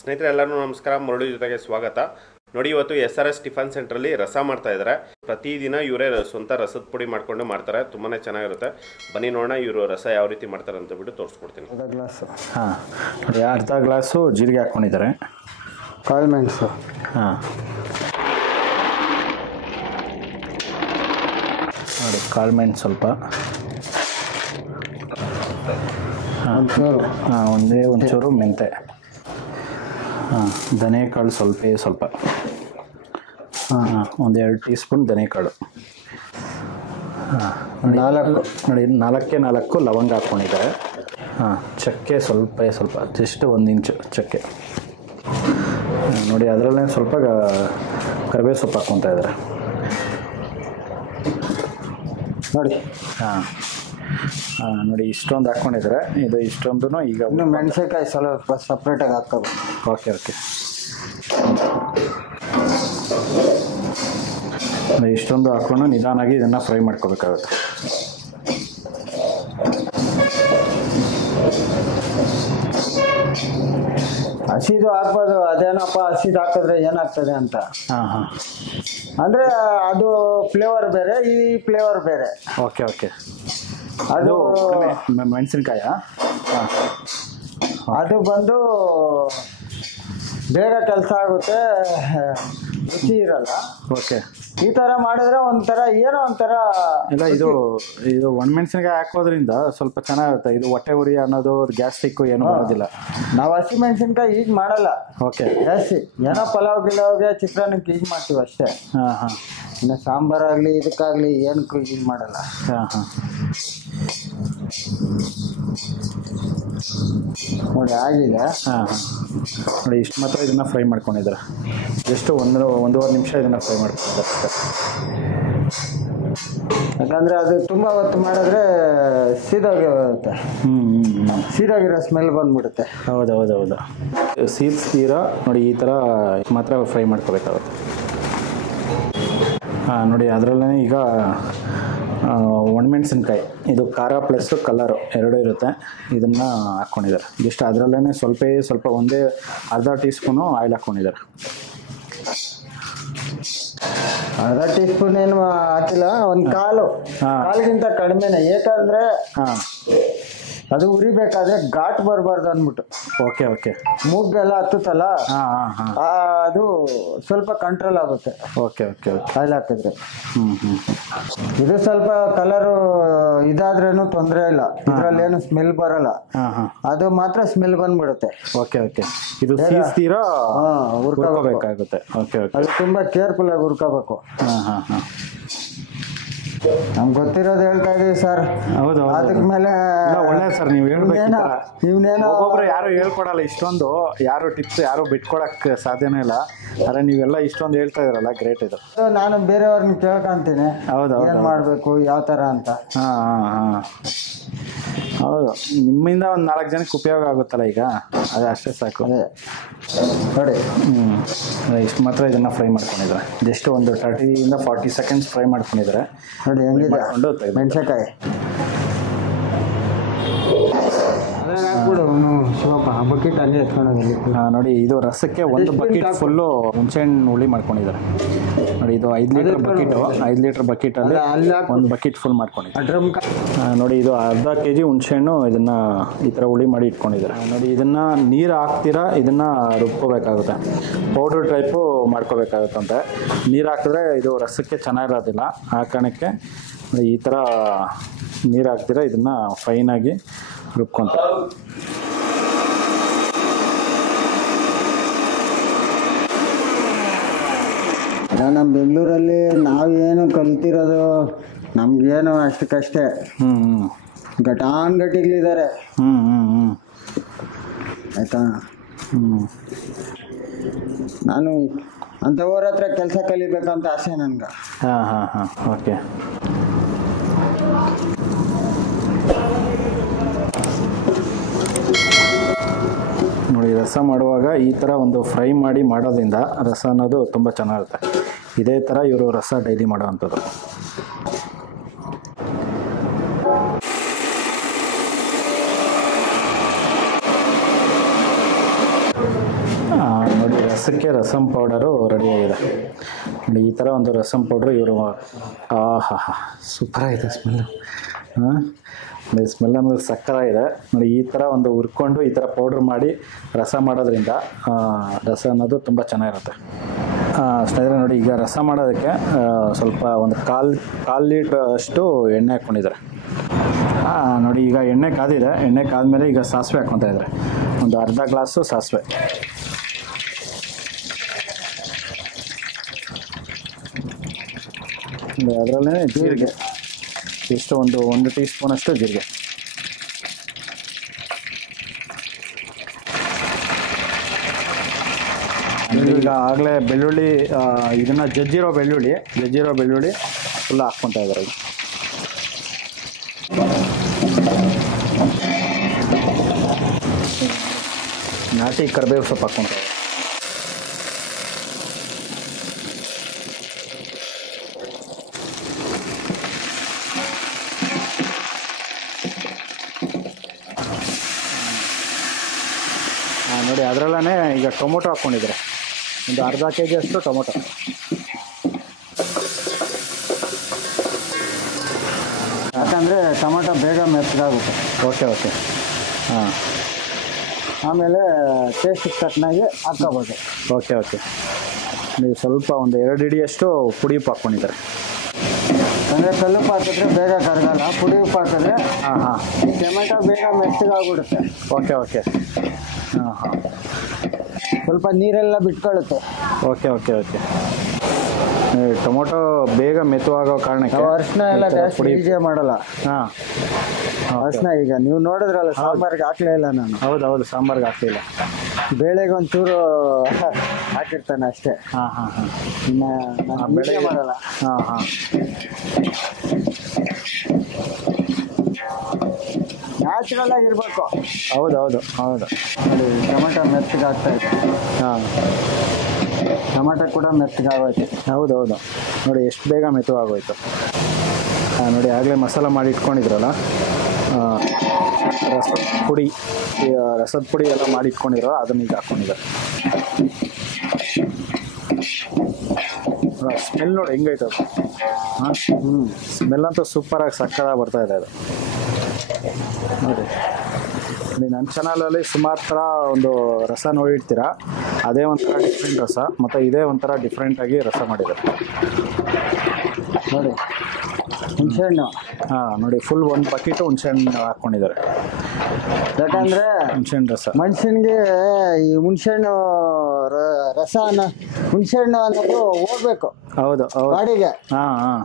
ಸ್ನೇಹಿತರೆ ಎಲ್ಲರೂ ನಮಸ್ಕಾರ. ಮರಳು ಜೊತೆಗೆ ಸ್ವಾಗತ. ನೋಡಿ, ಇವತ್ತು SRS ಟಿಫನ್ ಸೆಂಟ್ರಲ್ಲಿ ರಸ ಮಾಡ್ತಾ ಇದ್ದಾರೆ. ಪ್ರತಿದಿನ ಇವರೇ ಸ್ವಂತ ರಸದ ಪುಡಿ ಮಾಡ್ಕೊಂಡು ಮಾಡ್ತಾರೆ. ತುಂಬಾ ಚೆನ್ನಾಗಿರುತ್ತೆ. ಬನ್ನಿ ನೋಡೋಣ ಇವರು ರಸ ಯಾವ ರೀತಿ ಮಾಡ್ತಾರೆ ಅಂತ ಬಿಟ್ಟು ತೋರಿಸ್ಕೊಡ್ತೀನಿ. ಅರ್ಧ ಗ್ಲಾಸು ನೋಡಿ, ಅರ್ಧ ಗ್ಲಾಸು ಜೀರಿಗೆ ಹಾಕ್ಕೊಂಡಿದ್ದಾರೆ. ಕಾಳು ಮೆಣಸು ನೋಡಿ, ಕಾಳು ಮೆಣಸು ಸ್ವಲ್ಪ ಒಂಚೂರು ಒಂಚೂರು ಮೆಂತೆ, ಧನೆಕಾಳು ಸ್ವಲ್ಪ ಒಂದು 2 ಟೀ ಸ್ಪೂನ್ ಧನೆಕಾಳು. ನೋಡಿ, 4 ಲವಂಗ ಹಾಕ್ಕೊಂಡಿದ್ದಾರೆ. ಚಕ್ಕೆ ಸ್ವಲ್ಪ ಜಸ್ಟ್ 1 ಇಂಚು ಚಕ್ಕೆ. ನೋಡಿ, ಅದರಲ್ಲೇ ಸ್ವಲ್ಪ ಕರಿಬೇವು ಸೊಪ್ಪು ಹಾಕ್ಕೊತಾ ಇದ್ದಾರೆ. ನೋಡಿ, ನೋಡಿ ಇಷ್ಟೊಂದು ಹಾಕ್ಕೊಂಡಿದ್ದಾರೆ. ಇದು ಇಷ್ಟೊಂದು ಈಗ ಇನ್ನು ಮೆಣಸಿನ್ಕಾಯಿ ಸ್ವಲ್ಪ ಸಪ್ರೇಟಾಗಿ ಹಾಕ್ಕೋಬೇಕು. ಓಕೆ ಇಷ್ಟೊಂದು ಹಾಕ್ಕೊಂಡು ನಿಧಾನಾಗಿ ಇದನ್ನು ಫ್ರೈ ಮಾಡ್ಕೋಬೇಕಾಗುತ್ತೆ. ಹಸಿದು ಹಾಕ್ಬೋದು. ಅದೇನಪ್ಪ ಹಸಿದು ಹಾಕಿದ್ರೆ ಏನಾಗ್ತದೆ ಅಂತ. ಅಂದರೆ ಅದು ಫ್ಲೇವರ್ ಬೇರೆ, ಈ ಫ್ಲೇವರ್ ಬೇರೆ. ಓಕೆ ಅದು ಮೆಣಸಿನ್ಕಾಯ ಅದು ಬಂದು ಬೇಗ ಕೆಲಸ ಆಗುತ್ತೆ, ರುಚಿ ಇರಲ್ಲ. ಓಕೆ, ಈ ಥರ ಮಾಡಿದ್ರೆ ಒಂಥರ ಇಲ್ಲ, ಇದು ಒಣಮೆಣಸಿನ್ಕಾಯಿ ಹಾಕೋದ್ರಿಂದ ಸ್ವಲ್ಪ ಚೆನ್ನಾಗಿರುತ್ತೆ. ಇದು ಹೊಟ್ಟೆ ಉರಿ ಅನ್ನೋದು ಗ್ಯಾಸ್ಟ್ರಿಕ್ಕು ಏನೂ ಬರೋದಿಲ್ಲ. ನಾವು ಹಸಿ ಮೆಣಸಿನ್ಕಾಯಿ ಈಗ ಮಾಡಲ್ಲ. ಓಕೆ, ಜಾಸ್ತಿ ಏನೋ ಪಲಾವ್ ಗಿಲಾವ್ಗೆ ಚಿತ್ರಾನ್ನಕ್ಕೆ ಈಗ ಮಾಡ್ತೀವಿ ಅಷ್ಟೇ. ಇನ್ನು ಸಾಂಬಾರಾಗಲಿ ಇದಕ್ಕಾಗಲಿ ಏನಕ್ಕೂ ಈಗ ಮಾಡಲ್ಲ. ನೋಡಿ ಆಗಿದೆ. ನೋಡಿ, ಇಷ್ಟು ಮಾತ್ರ ಇದನ್ನು ಫ್ರೈ ಮಾಡ್ಕೊಂಡಿದ್ದಾರೆ. ಜಸ್ಟ್ 1-1.5 ನಿಮಿಷ ಇದನ್ನು ಫ್ರೈ ಮಾಡ್ಕೊಂಡಿದ್ದಾರೆ. ಯಾಕಂದರೆ ಅದು ತುಂಬ ಹೊತ್ತು ಮಾಡಿದ್ರೆ ಸೀದೋಗಿರುತ್ತೆ. ಸೀದೋಗಿರೋ ಸ್ಮೆಲ್ ಬಂದ್ಬಿಡುತ್ತೆ. ಹೌದು. ಸೀರಾ ನೋಡಿ, ಈ ಥರ ಮಾತ್ರ ಫ್ರೈ ಮಾಡ್ಕೋಬೇಕಾಗುತ್ತೆ. ನೋಡಿ, ಅದರಲ್ಲೇ ಈಗ ಒಣಮೆಣಸಿನ್ಕಾಯಿ, ಇದು ಖಾರ ಪ್ಲಸ್ ಕಲರು ಎರಡೂ ಇರುತ್ತೆ. ಇದನ್ನು ಹಾಕ್ಕೊಂಡಿದ್ದಾರೆ. ಜಸ್ಟ್ ಅದರಲ್ಲೇ ಸ್ವಲ್ಪ ಒಂದೇ ಅರ್ಧ ಟೀ ಸ್ಪೂನು ಆಯಿಲ್ ಹಾಕ್ಕೊಂಡಿದ್ದಾರೆ. ಅರ್ಧ ಟೀ ಸ್ಪೂನ್ ಏನು ಹಾಕಿಲ್ಲ, ಒಂದು ಕಾಲಿಗಿಂತ ಕಡಿಮೆನೆ. ಏಕೆಂದರೆ ಅದು ಉರಿಬೇಕಾದ್ರೆ ಘಾಟ್ ಬರಬಾರ್ದು ಅಂದ್ಬಿಟ್ಟು. ಓಕೆ ಮೂಗೆಲ್ಲ ಹತ್ತುತ್ತಲ್ಲ, ಅದು ಸ್ವಲ್ಪ ಕಂಟ್ರೋಲ್ ಆಗುತ್ತೆ. ಓಕೆ ಆಯಿಲ್ ಹಾಕಿದ್ರೆ. ಇದು ಸ್ವಲ್ಪ ಕಲರು ಇದಾದ್ರೇನು ತೊಂದರೆ ಇಲ್ಲ, ಇದರಲ್ಲೇನು ಸ್ಮೆಲ್ ಬರಲ್ಲ. ಅದು ಮಾತ್ರ ಸ್ಮೆಲ್ ಬಂದ್ಬಿಡುತ್ತೆ. ಓಕೆ ಇದು ಸೀರಾ ಹುರ್ಕೋಬೇಕಾಗುತ್ತೆ. ಓಕೆ ಅದು ತುಂಬ ಕೇರ್ಫುಲ್ ಆಗಿ ಹುರ್ಕೋಬೇಕು. ನಮ್ಗೆ ಗೊತ್ತಿರೋದು ಹೇಳ್ತಾ ಇದೀವಿ ಸರ್. ಹೌದು, ಅದಕ್ಕೆ ಮೇಲೆ ಒಳ್ಳೆ ಸರ್, ನೀವು ಇವನೇನೋ ಒಬ್ಬೊಬ್ರು ಯಾರು ಹೇಳ್ಕೊಡಲ್ಲ. ಇಷ್ಟೊಂದು ಯಾರು ಟಿಪ್ಸ್ ಯಾರು ಬಿಟ್ಕೊಡಕ್ಕೆ ಸಾಧ್ಯನೇ ಇಲ್ಲ. ಆದರೆ ನೀವೆಲ್ಲ ಇಷ್ಟೊಂದು ಹೇಳ್ತಾ ಇದ್ರಲ್ಲ, ಗ್ರೇಟ್ ಇದು. ನಾನು ಬೇರೆಯವ್ರನ್ನ ಕೇಳ್ಕೊಂತೀನಿ, ಏನು ಮಾಡಬೇಕು ಯಾವ ಥರ ಅಂತ. ಹೌದು, ನಿಮ್ಮಿಂದ ಒಂದು 4 ಜನಕ್ಕೆ ಉಪಯೋಗ ಆಗುತ್ತಲ್ಲ ಈಗ, ಅದು ಅಷ್ಟೇ ಸಾಕು. ನೋಡಿ, ಇಷ್ಟು ಮಾತ್ರ ಇದನ್ನು ಫ್ರೈ ಮಾಡ್ಕೊಂಡಿದ್ದಾರೆ. ಜಸ್ಟ್ ಒಂದು 30-40 ಸೆಕೆಂಡ್ಸ್ ಫ್ರೈ ಮಾಡ್ಕೊಂಡಿದ್ದಾರೆ. ನೋಡಿ ಹೆಂಗಿದೆ ಮೆಣಸಿನ್ಕಾಯಿ. ಹಾಕ್ಬಿಡು ಶಿವಪ್ಪ, ಬಕೆಟ್ ಹಂಗೆ ಎತ್ಕೊಂಡೋಗಿ. ನೋಡಿ, ಇದು ರಸಕ್ಕೆ 1 ಬಕೆಟ್ ಫುಲ್ಲು ಹುಣಸೆಹಣ್ಣು ಹುಳಿ ಮಾಡ್ಕೊಂಡಿದ್ದಾರೆ. ನೋಡಿ, ಇದು 5 ಲೀಟರ್ ಬಕೆಟು. 5 ಲೀಟರ್ ಬಕೆಟಲ್ಲಿ 1 ಬಕೆಟ್ ಫುಲ್ ಮಾಡ್ಕೊಂಡಿದ್ದಾರೆ. ನೋಡಿ, ಇದು ಅರ್ಧ kg ಹುಣಸೆಹಣ್ಣು ಇದನ್ನು ಈ ಥರ ಹುಳಿ ಮಾಡಿ ಇಟ್ಕೊಂಡಿದ್ದಾರೆ. ನೋಡಿ, ಇದನ್ನು ನೀರು ಹಾಕ್ತೀರಾ, ಇದನ್ನು ರುಬ್ಕೋಬೇಕಾಗುತ್ತೆ. Powder type ಮಾಡ್ಕೋಬೇಕಾಗುತ್ತಂತೆ. ನೀರು ಹಾಕಿದ್ರೆ ಇದು ರಸಕ್ಕೆ ಚೆನ್ನಾಗಿರೋದಿಲ್ಲ. ಆ ಕಾರಣಕ್ಕೆ ಈ ಥರ ನೀರು ಹಾಕ್ತೀರಾ, ಇದನ್ನು ಫೈನಾಗಿ ರುಬ್ಕೊಂತ. ನಮ್ಮ ಬೆಂಗಳೂರಲ್ಲಿ ನಾವೇನು ಕಲ್ತಿರೋದು, ನಮಗೇನು ಅಷ್ಟಕ್ಕಷ್ಟೇ. ಘಟಾನ್ಘಟಿಗಳಿದ್ದಾರೆ. ಆಯಿತಾ, ನಾನು ಅಂಥವ್ರ ಹತ್ರ ಕೆಲಸ ಕಲಿಬೇಕಂತ ಆಸೆ ನನಗೆ. ಓಕೆ. ನೋಡಿ, ರಸ ಮಾಡುವಾಗ ಈ ಥರ ಒಂದು ಫ್ರೈ ಮಾಡಿ ಮಾಡೋದ್ರಿಂದ ರಸ ಅನ್ನೋದು ತುಂಬ ಚೆನ್ನಾಗಿರುತ್ತೆ. ಇದೇ ಥರ ಇವರು ರಸ ಡೈಲಿ ಮಾಡೋವಂಥದ್ದು. ರಸಕ್ಕೆ ರಸಂ ಪೌಡರು ರೆಡಿಯಾಗಿದೆ ನೋಡಿ. ಈ ಥರ ಒಂದು ರಸಂ ಪೌಡ್ರು ಇವರು ಆಹಾ ಸೂಪರಾಗಿದೆ ಸ್ಮೆಲ್ಲು. ಹಾಂ ನೋಡಿ ಸ್ಮೆಲ್ ಅನ್ನೋದು ಸಕ್ಕತ್ತಾಗಿದೆ ನೋಡಿ. ಈ ಥರ ಒಂದು ಹುರ್ಕೊಂಡು ಈ ಥರ ಪೌಡ್ರ್ ಮಾಡಿ ರಸ ಮಾಡೋದ್ರಿಂದ ರಸ ಅನ್ನೋದು ತುಂಬ ಚೆನ್ನಾಗಿರುತ್ತೆ. ಸ್ನೇಹಿತರೆ ನೋಡಿ, ಈಗ ರಸ ಮಾಡೋದಕ್ಕೆ ಸ್ವಲ್ಪ ಒಂದು ಕಾಲು ಲೀಟ್ರ್ ಅಷ್ಟು ಎಣ್ಣೆ ಹಾಕ್ಕೊಂಡಿದ್ದಾರೆ. ನೋಡಿ ಈಗ ಎಣ್ಣೆ ಕಾದಿದೆ. ಎಣ್ಣೆ ಕಾದ್ಮೇಲೆ ಈಗ ಸಾಸಿವೆ ಹಾಕ್ಕೊತಾ ಇದ್ದಾರೆ. ಒಂದು ಅರ್ಧ ಗ್ಲಾಸು ಸಾಸಿವೆ, ಅದರಲ್ಲೇ ಜೀರಿಗೆ ಎಷ್ಟು ಒಂದು ಟೀ ಸ್ಪೂನಷ್ಟು ಜೀರಿಗೆ, ಈಗ ಆಗಲೇ ಬೆಳ್ಳುಳ್ಳಿ ಇದನ್ನು ಜಜ್ಜಿರೋ ಬೆಳ್ಳುಳ್ಳಿ ಫುಲ್ ಹಾಕ್ಕೊತಾ ಇದ್ದಾರೆ. ನಾಟಿ ಕರಿಬೇವು ಸೊಪ್ಪು ಹಾಕ್ಕೊತಾ ಇದ್ದಾರೆ. ನೋಡಿ ಅದರಲ್ಲೇ ಈಗ ಟೊಮೊಟೊ ಹಾಕ್ಕೊಂಡಿದ್ದಾರೆ. ಒಂದು ಅರ್ಧ kg ಅಷ್ಟು ಟೊಮೊಟೊ. ಯಾಕಂದರೆ ಟೊಮೊಟೊ ಬೇಗ ಮೆತ್ತಗಾಗುತ್ತೆ. ಓಕೆ ಹಾಂ. ಆಮೇಲೆ ಟೇಸ್ಟ್ ತಕ್ಕನಾಗಿ ಹಾಕ್ಕೋಬೋದು. ಓಕೆ ನೀವು ಸ್ವಲ್ಪ ಒಂದು 2 ಹಿಡಿಯಷ್ಟು ಪುಡಿ ಉಪ್ಪು ಹಾಕ್ಕೊಂಡಿದ್ದಾರೆ. ಅಂದರೆ ಕಲ್ಲುಪ್ಪು ಹಾಕಿದ್ರೆ ಬೇಗ ಕರಗಲ್ಲ, ಪುಡಿ ಉಪ್ಪು ಹಾಕಿದ್ರೆ ಹಾಂ ಟೊಮೆಟೊ ಬೇಗ ಮೆತ್ತಗಾಗ್ಬಿಡುತ್ತೆ. ಓಕೆ ಹಾಂ ಸ್ವಲ್ಪ ನೀರೆಲ್ಲ ಬಿಟ್ಕೊಳ್ಳುತ್ತೆ. ಓಕೆ ಟೊಮೊಟೊ ಬೇಗ ಮೆತ್ತವಾಗೋ ಕಾರಣಕ್ಕೆ ಅರಿಶಿನ ಎಲ್ಲ ಜಾಸ್ತಿ ಈಜಿಯಾಗಿ ಮಾಡಲ್ಲ. ಹಾಂ ಅರಿಶಿನ ಈಗ ನೀವು ನೋಡಿದ್ರಲ್ಲ, ಸಾಂಬಾರಿಗೆ ಹಾಕಲೇ ಇಲ್ಲ ನಾನು. ಹೌದು ಸಾಂಬಾರ್ಗೆ ಹಾಕಲಿಲ್ಲ, ಬೇಳೆಗೆ ಒಂಚೂರು ಹಾಕಿರ್ತಾನೆ ಅಷ್ಟೇ. ಹಾಂ ಇನ್ನು ನಾನು ಬೆಳೆ ಮಾಡಲ್ಲ. ಹಾಂ ನ್ಯಾಚುರಲ್ ಆಗಿರ್ಬೇಕು. ಹೌದು ನೋಡಿ ಟೊಮೆಟೊ ಮೆತ್ತಗೆ ಆಗ್ತಾ ಇದೆ. ಹಾಂ ಟೊಮೆಟೊ ಕೂಡ ಮೆತ್ತಗಾಗೋಯ್ತು. ಹೌದು ನೋಡಿ ಎಷ್ಟು ಬೇಗ ಮೆತ್ತವಾಗೋಯ್ತು. ನೋಡಿ ಆಗಲೇ ಮಸಾಲ ಮಾಡಿ ಇಟ್ಕೊಂಡಿದ್ರಲ್ಲ, ರಸದ ಪುಡಿ ಎಲ್ಲ ಮಾಡಿ ಇಟ್ಕೊಂಡಿರೋ ಅದನ್ನ ಈಗ ಹಾಕ್ಕೊಂಡಿದ್ದಾರೆ. ಸ್ಮೆಲ್ ನೋಡಿ ಹೆಂಗೈತೆ ಅದು. ಹಾಂ ಸ್ಮೆಲ್ ಅಂತೂ ಸೂಪರಾಗಿ ಸಕ್ಕತ್ತಾಗಿ ಬರ್ತಾ ಇದೆ ಅದು. ನೋಡಿ ನನ್ನ ಚಾನಲಲ್ಲಿ ಸುಮಾರು ಥರ ಒಂದು ರಸ ನೋಡಿರ್ತೀರ. ಅದೇ ಒಂಥರ ಡಿಫ್ರೆಂಟ್ ರಸ, ಮತ್ತು ಇದೇ ಒಂಥರ ಡಿಫ್ರೆಂಟಾಗಿ ರಸ ಮಾಡಿದ್ದಾರೆ. ನೋಡಿ ಹುಣಸೆಹಣ್ಣು. ಹಾಂ ನೋಡಿ ಫುಲ್ 1 ಬಕೆಟು ಹುಣಸೆಹಣ್ಣು ಹಾಕ್ಕೊಂಡಿದ್ದಾರೆ. ಯಾಕಂದರೆ ಹುಣಸೆಹಣ್ಣು ರಸ ಮನುಷ್ಯನಿಗೆ ಈ ಹುಣಸೆಹಣ್ಣು ಹುಣಸೆಹಣ್ಣು ಅನ್ನೋದು ಹೋಗ್ಬೇಕು. ಹೌದು ಗಾಡಿಗೆ. ಹಾಂ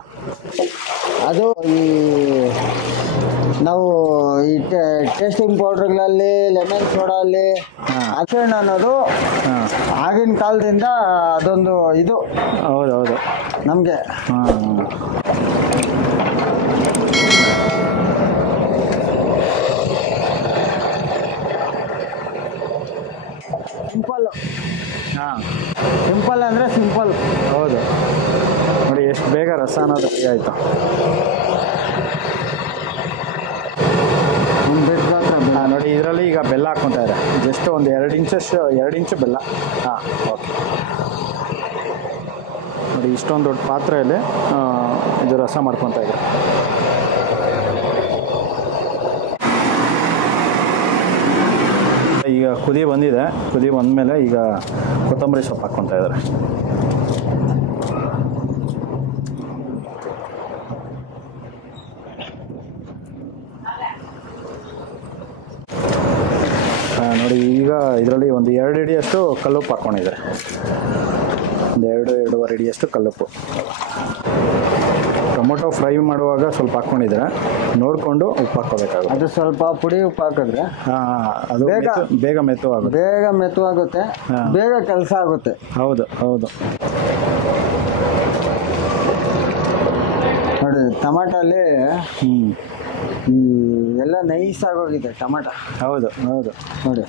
ಅದು ಈ ನಾವು ಈ ಟೇಸ್ಟಿಂಗ್ ಪೌಡ್ರ್ಗಳಲ್ಲಿ, ಲೆಮನ್ ಸೋಡಲ್ಲಿ ಹುಣಸೆಹಣ್ಣು ಅನ್ನೋದು ಆಗಿನ ಕಾಲದಿಂದ ಅದೊಂದು ಇದು. ಹೌದು ನಮಗೆ ಸಿಂಪಲ್ ಅಂದರೆ ಸಿಂಪಲ್. ಹೌದು ನೋಡಿ ಎಷ್ಟು ಬೇಗ ರಸ ಅನ್ನೋದು ರೆಡಿ ಆಯಿತು. ನೋಡಿ ಇದರಲ್ಲಿ ಈಗ ಬೆಲ್ಲ ಹಾಕ್ಕೊತಾ ಇದೆ. ಜಸ್ಟ್ ಒಂದು 2 ಇಂಚು ಬೆಲ್ಲ. ಹಾಂ ಓಕೆ ನೋಡಿ ಇಷ್ಟೊಂದು ದೊಡ್ಡ ಪಾತ್ರೆಯಲ್ಲಿ ಇದು ರಸ ಮಾಡ್ಕೊತಾ ಇದೆ. ಈಗ ಕುದಿ ಬಂದಮೇಲೆ ಈಗ ಕೊತ್ತಂಬರಿ ಸೊಪ್ಪು ಹಾಕ್ಕೊತಾ ಇದ್ದಾರೆ. ನೋಡಿ ಈಗ ಇದರಲ್ಲಿ ಒಂದು 2 ಹಿಡಿಯಷ್ಟು ಕಲ್ಲುಪ್ಪು ಹಾಕ್ಕೊಂಡಿದ್ದಾರೆ. ಒಂದು 2-2.5 ಹಿಡಿಯಷ್ಟು ಕಲ್ಲುಪ್ಪು. ಟೊಮೊಟೊ ಫ್ರೈ ಮಾಡುವಾಗ ಸ್ವಲ್ಪ ಹಾಕ್ಕೊಂಡಿದ್ರೆ ನೋಡಿಕೊಂಡು ಉಪ್ಪು ಹಾಕ್ಕೋಬೇಕಾಗುತ್ತೆ. ಅದು ಸ್ವಲ್ಪ ಪುಡಿ ಉಪ್ಪು ಹಾಕಿದ್ರೆ ಅದು ಬೇಗ ಮೆತ್ತವಾಗುತ್ತೆ, ಬೇಗ ಕೆಲಸ ಆಗುತ್ತೆ. ಹೌದು ನೋಡಿ ಟೊಮಾಟಲ್ಲಿ ಈ ಎಲ್ಲ ನೈಸ್ ಆಗೋಗಿದೆ ಟೊಮಾಟೊ. ಹೌದು ನೋಡಿ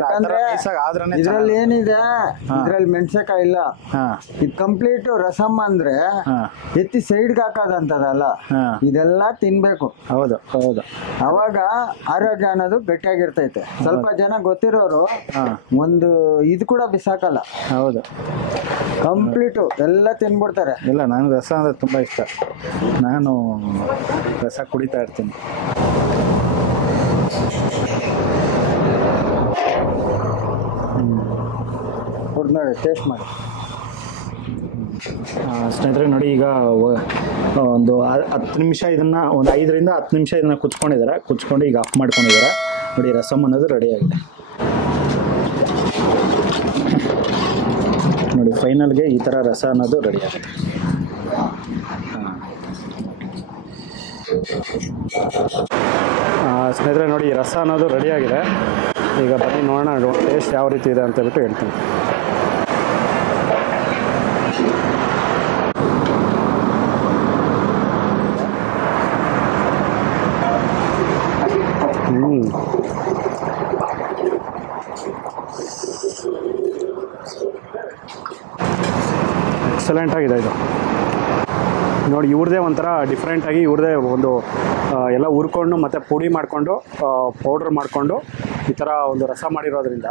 ಯಾಕಂದ್ರೆ ಇದ್ರಲ್ಲಿ ಏನಿದೆ, ಇದ್ರಲ್ಲಿ ಮೆಣಸಕಾಯಿ ಇಲ್ಲ. ಇದು ಕಂಪ್ಲೀಟ್ ರಸಮ್ ಅಂದ್ರೆ ಎತ್ತಿ ಸೈಡ್ಗೆ ಹಾಕೋದಂತದಲ್ಲ, ಇದೆಲ್ಲ ತಿನ್ಬೇಕು. ಹೌದು ಹೌದು, ಅವಾಗ ಆರೋಗ್ಯ ಅನ್ನೋದು ಗಟ್ಟಿಯಾಗಿರ್ತೈತೆ. ಸ್ವಲ್ಪ ಜನ ಗೊತ್ತಿರೋರು ಒಂದು ಇದು ಕೂಡ ಬಿಸಾಕಲ್ಲ. ಹೌದು, ಕಂಪ್ಲೀಟು ಎಲ್ಲ ತಿನ್ಬಿಡ್ತಾರೆ. ಇಲ್ಲ, ನನಗೆ ರಸ ಅಂದರೆ ತುಂಬ ಇಷ್ಟ. ನಾನು ರಸ ಕುಡಿತಾ ಇರ್ತೀನಿ. ಕುಡ್ದು ನೋಡಿ, ಟೇಸ್ಟ್ ಮಾಡಿ. ಸ್ನೇಹಿತರೆ ನೋಡಿ, ಈಗ ಒಂದು 10 ನಿಮಿಷ ಇದನ್ನು, ಒಂದು 5 ರಿಂದ 10 ನಿಮಿಷ ಇದನ್ನು ಕುಚ್ಕೊಂಡಿದ್ದಾರೆ. ಕುಚ್ಕೊಂಡು ಈಗ ಆಫ್ ಮಾಡ್ಕೊಂಡಿದ್ದಾರೆ. ನೋಡಿ, ರಸಮ್ ಅನ್ನೋದು ರೆಡಿಯಾಗಿದೆ. ನೋಡಿ, ಫೈನಲ್ಗೆ ಈ ಥರ ರಸ ಅನ್ನೋದು ರೆಡಿಯಾಗಿದೆ. ಸ್ನೇಹಿತರೆ ನೋಡಿ, ರಸ ಅನ್ನೋದು ರೆಡಿಯಾಗಿದೆ. ಈಗ ಬನ್ನಿ ನೋಡೋಣ ಟೇಸ್ಟ್ ಯಾವ ರೀತಿ ಇದೆ ಅಂತ ಹೇಳ್ಬಿಟ್ಟು ಹೇಳ್ತೀನಿ. ಎಕ್ಸಲೆಂಟ್ ಆಗಿದೆ ಇದು. ನೋಡಿ, ಇವ್ರದ್ದೇ ಒಂಥರ ಡಿಫ್ರೆಂಟಾಗಿ ಇವ್ರದ್ದೇ ಒಂದು ಎಲ್ಲ ಹುರ್ಕೊಂಡು ಮತ್ತು ಪುಡಿ ಮಾಡಿಕೊಂಡು ಪೌಡ್ರ್ ಮಾಡಿಕೊಂಡು ಈ ಥರ ಒಂದು ರಸ ಮಾಡಿರೋದ್ರಿಂದ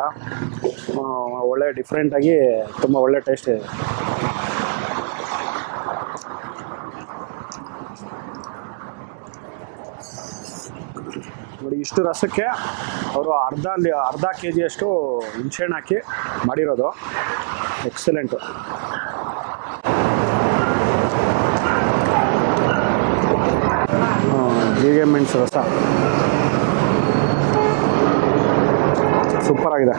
ಒಳ್ಳೆ ಡಿಫ್ರೆಂಟಾಗಿ ತುಂಬ ಒಳ್ಳೆ ಟೇಸ್ಟ್ ಇದೆ. ನೋಡಿ, ಇಷ್ಟು ರಸಕ್ಕೆ ಅವರು ಅರ್ಧ ಕೆಜಿಯಷ್ಟು ಹುಣಸೆಹಣ್ಣು ಹಾಕಿ ಮಾಡಿರೋದು. ಎಕ್ಸಲೆಂಟು. ಜೀರಿಗೆ ಮೆಣಸು ರಸ ಸೂಪರ್ ಆಗಿದೆ.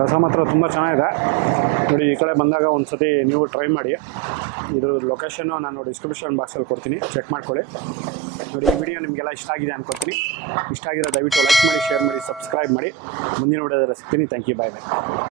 ರಸ ಮಾತ್ರ ತುಂಬ ಚೆನ್ನಾಗಿದೆ. ನೋಡಿ, ಈ ಕಡೆ ಬಂದಾಗ ಒಂದು ಸತಿ ನೀವು ಟ್ರೈ ಮಾಡಿ. ಇದ್ರ ಲೊಕೇಶನ್ನು ನಾನು ಡಿಸ್ಕ್ರಿಪ್ಷನ್ ಬಾಕ್ಸಲ್ಲಿ ಕೊಡ್ತೀನಿ, ಚೆಕ್ ಮಾಡ್ಕೊಳ್ಳಿ. ನೋಡಿ, ಈ ವಿಡಿಯೋ ನಿಮಗೆಲ್ಲ ಇಷ್ಟ ಆಗಿದೆ ಅನ್ಕೊತೀನಿ. ಇಷ್ಟ ಆಗಿರೋ ದಯವಿಟ್ಟು ಲೈಕ್ ಮಾಡಿ, ಶೇರ್ ಮಾಡಿ, ಸಬ್ಸ್ಕ್ರೈಬ್ ಮಾಡಿ. ಮುಂದಿನ ವಿಡಿಯೋದಲ್ಲಿ ಸಿಗ್ತೀನಿ. Thank you, bye bye.